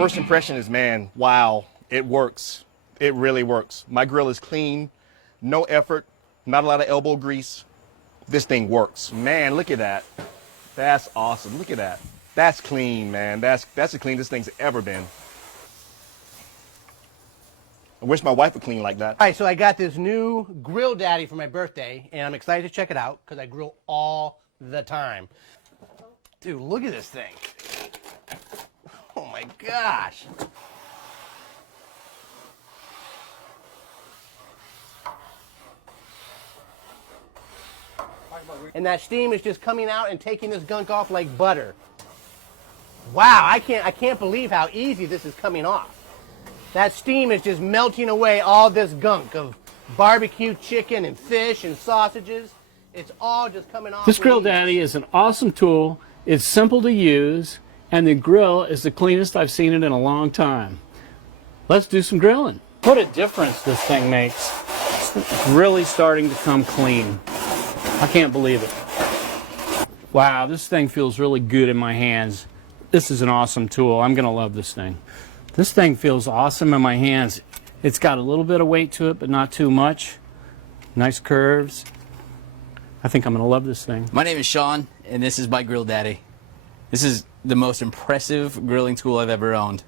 First impression is, man, wow, it works. It really works. My grill is clean, no effort, not a lot of elbow grease. This thing works. Man, look at that. That's awesome. Look at that. That's clean, man. That's the cleanest thing's ever been. I wish my wife would clean like that. All right, so I got this new Grill Daddy for my birthday, and I'm excited to check it out because I grill all the time. Dude, look at this thing. Oh my gosh. And that steam is just coming out and taking this gunk off like butter. Wow, I can't believe how easy this is coming off. That steam is just melting away all this gunk of barbecue chicken and fish and sausages. It's all just coming off. This Grill Daddy is an awesome tool. It's simple to use, and the grill is the cleanest I've seen it in a long time. Let's do some grilling. What a difference this thing makes. It's really starting to come clean. I can't believe it. Wow, this thing feels really good in my hands. This is an awesome tool. I'm gonna love this thing. This thing feels awesome in my hands. It's got a little bit of weight to it, but not too much. Nice curves. I think I'm gonna love this thing. My name is Sean, and this is my Grill Daddy. This is the most impressive grilling tool I've ever owned.